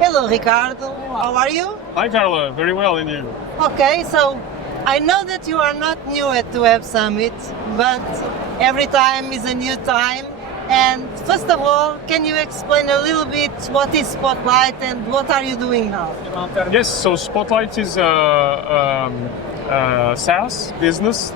Hello, Ricardo. How are you? Hi, Carla. Very well, and you? Okay, so I know that you are not new at the WebSummit, but every time is a new time. And first of all, can you explain a little bit what is Spotlite and what are you doing now? Yes, so Spotlite is a SaaS business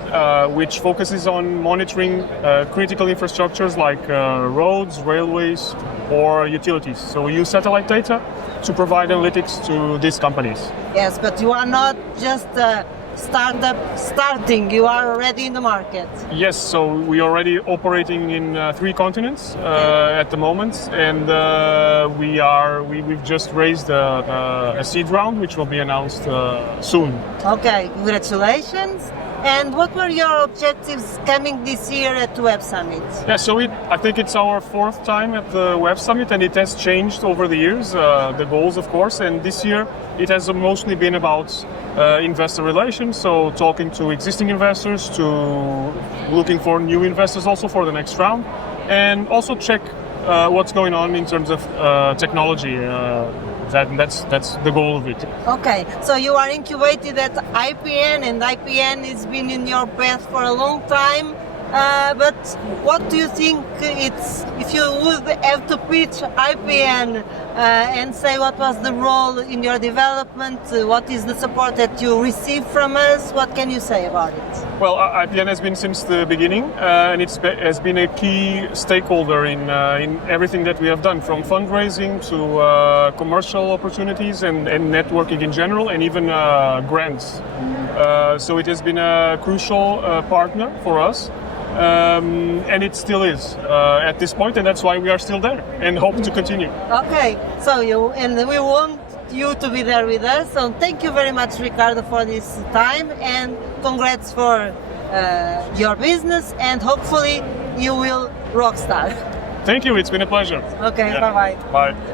which focuses on monitoring critical infrastructures like roads, railways, or utilities. So we use satellite data to provide analytics to these companies. Yes, but you are not just a startup starting, you are already in the market. Yes, so we are already operating in 3 continents at the moment, and we've just raised a seed round which will be announced soon. Okay, congratulations. And what were your objectives coming this year at the WebSummit? Yeah, so I think it's our 4th time at the WebSummit, and it has changed over the years, the goals of course, and this year it has mostly been about investor relations, so talking to existing investors, to looking for new investors also for the next round, and also check what's going on in terms of technology. That's the goal of it. Okay, so you are incubated at IPN, and IPN has been in your path for a long time. But what do you think if you would have to pitch IPN and say what was the role in your development, what is the support that you received from us, what can you say about it? Well, IPN has been since the beginning, and it has been a key stakeholder in everything that we have done, from fundraising to commercial opportunities and networking in general, and even grants. So it has been a crucial partner for us. And it still is at this point, and that's why we are still there and hope to continue. Okay, so we want you to be there with us. So thank you very much, Ricardo, for this time, and congrats for your business, and hopefully you will rockstar. Thank you. It's been a pleasure. Okay, yeah. Bye-bye. Bye.